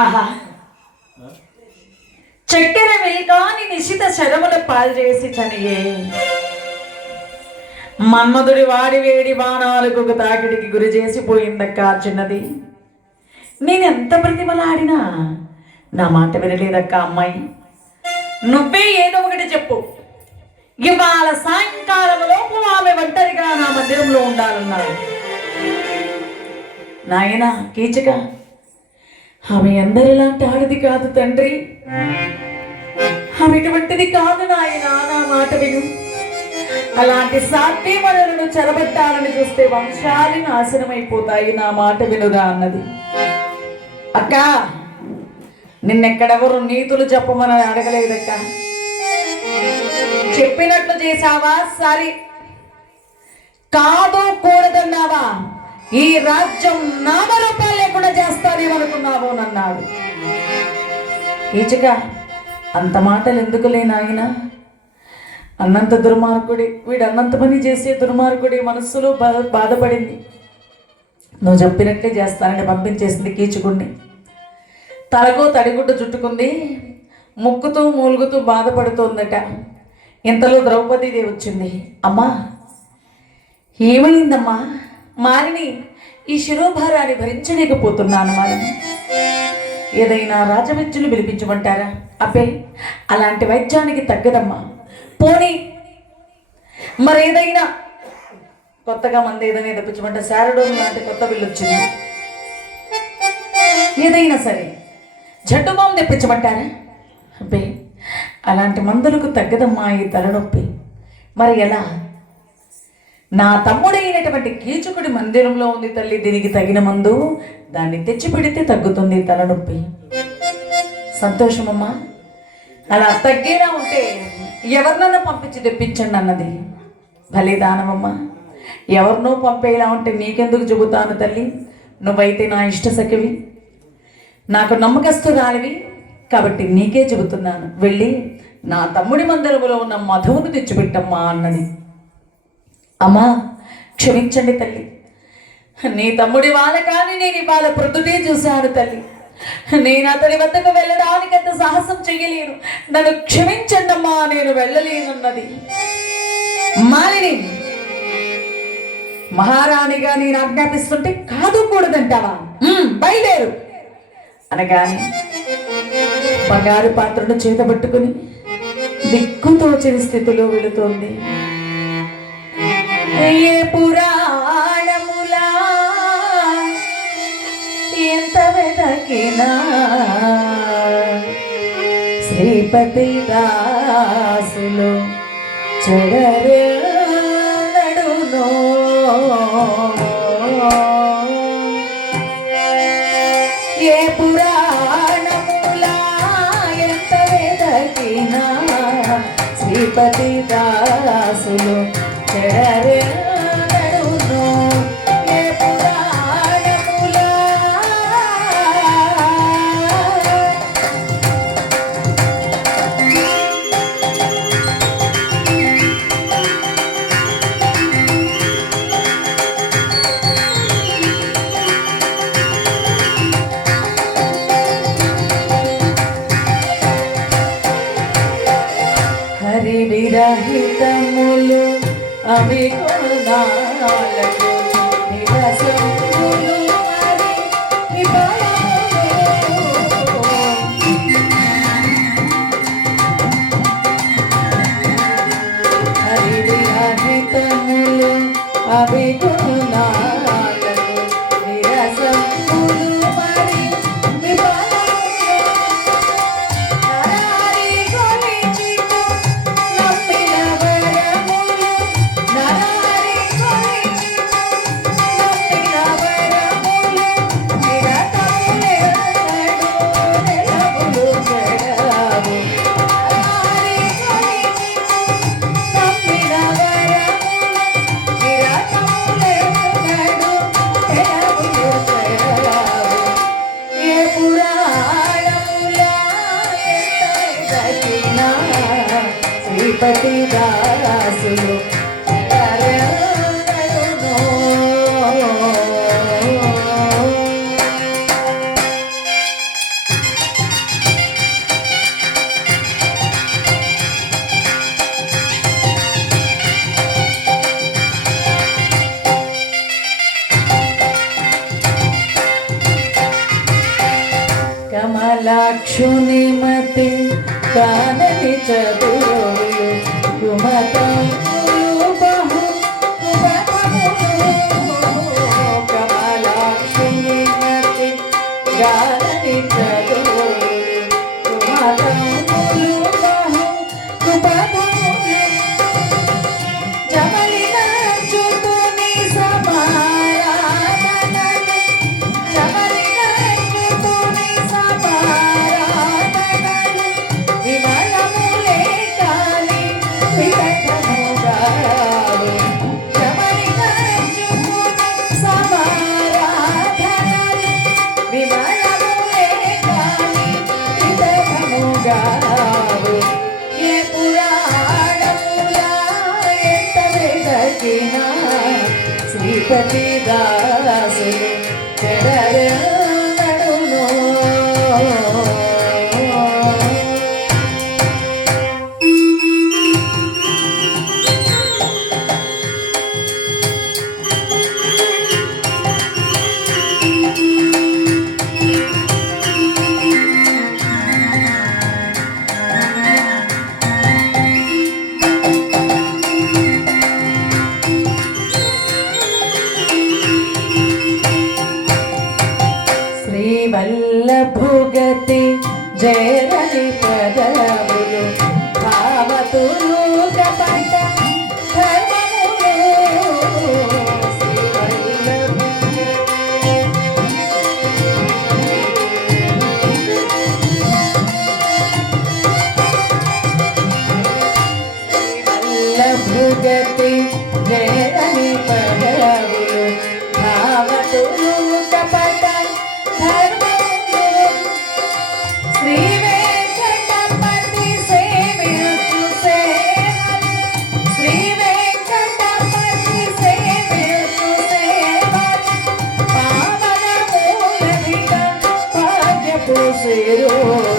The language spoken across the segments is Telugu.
ఆహా, చక్కెర వేగాని నిశిత శరముల పాలు చేసి చనియే మన్మధుడి వాడి వేడి బాణాలకు ఒక తాకిడికి గురి చేసిపోయిందక్క చిన్నది. నేనెంత ప్రతిమలాడినా నా మాట వినలేదక్క అమ్మాయి. నువ్వే ఏదో ఒకటి చెప్పు. ఇవాళ సాయంకాలం లోపు ఆమె ఒంటరిగా నా మందిరంలో ఉండాలన్నాడు. నాయనా కీచక, ఆమె అందరిలాంటి ఆడది కాదు తండ్రి. ఆమె ఇటువంటిది కాదు నాయనా, నా మాట విను. అలాంటి సాధ్యమనులను చెరబట్టాలని చూస్తే వంశాలు నాశనమైపోతాయి. నా మాట వినుగా అన్నది. అక్క, నిన్నెక్కడెవరు నీతులు చెప్పమని అడగలేదక్క. చెప్పినట్లు చేశావా సరే, కాదు కూడదన్నావా ఈ రాజ్యం నామరూపాలు లేకుండా చేస్తానేమనుకున్నావు నన్నాడు. ఈచక, అంత మాటలు ఎందుకులే నాయన. అన్నంత దుర్మార్గుడి, వీడు అన్నంత పని చేసే దుర్మార్గుడి మనస్సులో బాధపడింది. నువ్వు చెప్పినట్లే చేస్తానని పంపించేసింది కీచుకుని. తలకు తడిగుడ్డు చుట్టుకుంది, ముక్కుతూ మూలుగుతూ బాధపడుతోందట. ఇంతలో ద్రౌపదీదేవి వచ్చింది. అమ్మా, ఏమైందమ్మా? మారిని, ఈ శిరోభారాన్ని భరించలేకపోతున్నాను. మారిని, ఏదైనా రాజవైద్యులు పిలిపించమంటారా? అబ్బే, అలాంటి వైద్యానికి తగ్గదమ్మా. పోనీ మరేదైనా కొత్తగా మంది ఏదైనా తెప్పించమంటే శారడోన్ లాంటి కొత్త బిల్లు వచ్చింది. ఏదైనా సరే జడ్డు బాంబు తెప్పించమంటారా? అబ్బే, అలాంటి మందులకు తగ్గదమ్మా ఈ తలనొప్పి. మరి ఎలా? నా తమ్ముడైనటువంటి కీచకుడి మందిరంలో ఉంది తల్లి, దీనికి తగిన మందు. దాన్ని తెచ్చి పెడితే తగ్గుతుంది తలనొప్పి. సంతోషమమ్మా. అలా తగ్గేలా ఉంటే ఎవరినన్నా పంపించి తెప్పించండి అన్నది. భలే దానమమ్మా. ఎవరినో పంపేలా ఉంటే నీకెందుకు చెబుతాను తల్లి. నువ్వైతే నా ఇష్ట సఖివి, నాకు నమ్మకస్తురాలివి కాబట్టి నీకే చెబుతున్నాను. వెళ్ళి నా తమ్ముడి మందిరములో ఉన్న మధువును తెచ్చిపెట్టమ్మా అన్నది. అమ్మా, క్షమించండి తల్లి. నీ తమ్ముడి వాళ్ళ కానీ నేను ఇవాళ ప్రొద్దుటే చూశాను తల్లి. నేను అతని వద్దకు వెళ్ళడానికి అంత సాహసం చెయ్యలేను. నన్ను క్షమించండి అమ్మా, నేను వెళ్ళలేనన్నది. మాలిని, మహారాణిగా నేను ఆజ్ఞాపిస్తుంటే కాదు కూడదంటావా? బయలుదేరు అనగాని బంగారు పాత్రను చేతబట్టుకుని దిక్కుతోచని స్థితిలో వెళుతోంది. ఏ పురాణములా ఎంత వెదకినా శ్రీపతి దాసులు చెడరెన్నడునో. ఏ పురాణములా ఎంత వెదకినా శ్రీపతి దాసులు చెడరెన్నడునో. ఏ పురాణములా హరి విరహితములు అవి కొనాలకు నిరసములు మరి విభయములు. హరి విరహితములు అవి కొనాలకు నిరసములు మరి విభయములు. నరారి కొలిచికు నమ్మిన వరములు, నరారి కొలిచికు నమ్మిన వరములు. నిరతములెన్నడూ నెలవులు చెడవు. నరారి కొలిచికు నమ్మిన వరములు, నిరతములెన్నడూ నెలవులు చెడవు. ఏ పురాణములా ఎంత వెదకినా శ్రీపతి దాసులు చెడరెన్నడునో. కమలాక్షుని మతి కానని చదువులు కుమతములు బహు కమలాక్షుని మతి కానని చదువులు కుమతములు బహు కుపములు జమలిన చుతుని సమారాధనలు జమలిన చుతుని సమారాధనలు విమలములే కాలి విరహముగావు జమలిన చుతుని సమారాధనలు విమలములే కాలి విరహముగావు ఏ పురాణములా ఎంత వెదకినా శ్రీపతి దాసులు చెడరనడును శ్రీవల్లభుగతి జయరని పదములు భావతులు కపట ధర్మములు శ్రీవల్లభుగతి జయరని పదములు భావతులు కపట ధర్మములు శ్రీ వెంకటపతి సేవించు సేవలు శ్రీ వెంకటపతి సేవించు సేవలు పావనమూలధిక భాగ్యపు శిరోలు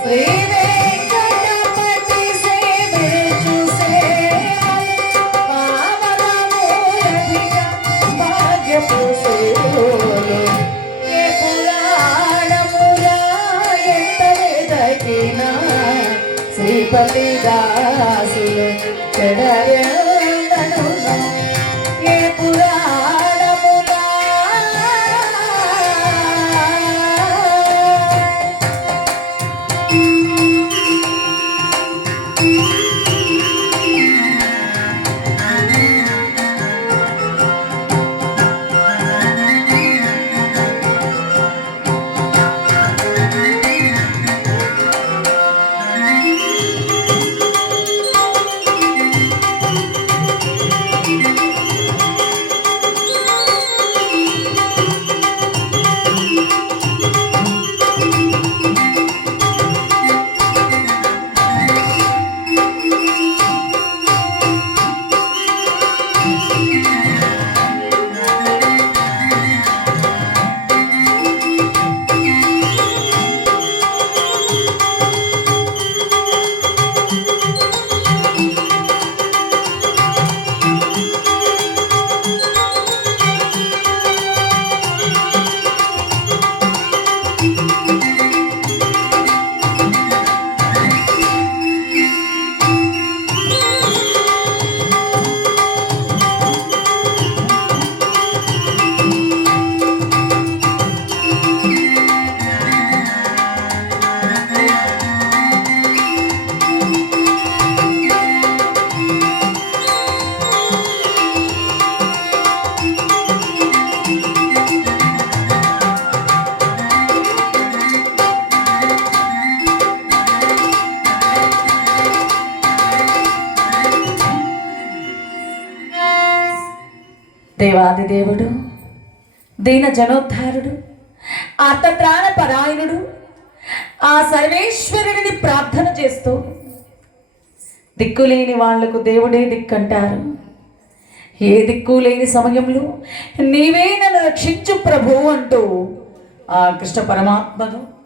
శ్రీ వెంకటపతి సేవించు సేవలు పావనమూలధిక భాగ్యపు శిరోలు ఏ పురాణములా ఎంత వెదకినా శ్రీపతి దాసులు చెడరనడును ఏ పురాణములా దేవాది దేవుడు దీన జనోద్ధారుడు ఆర్తత్రాణ పరాయణుడు ఆ సర్వేశ్వరుడిని ప్రార్థన చేస్తూ దిక్కులేని వాళ్లకు దేవుడే దిక్కంటారు. ఏ దిక్కు లేని సమయంలో నీవే నన్ను రక్షించు ప్రభు అంటూ ఆ కృష్ణ పరమాత్మను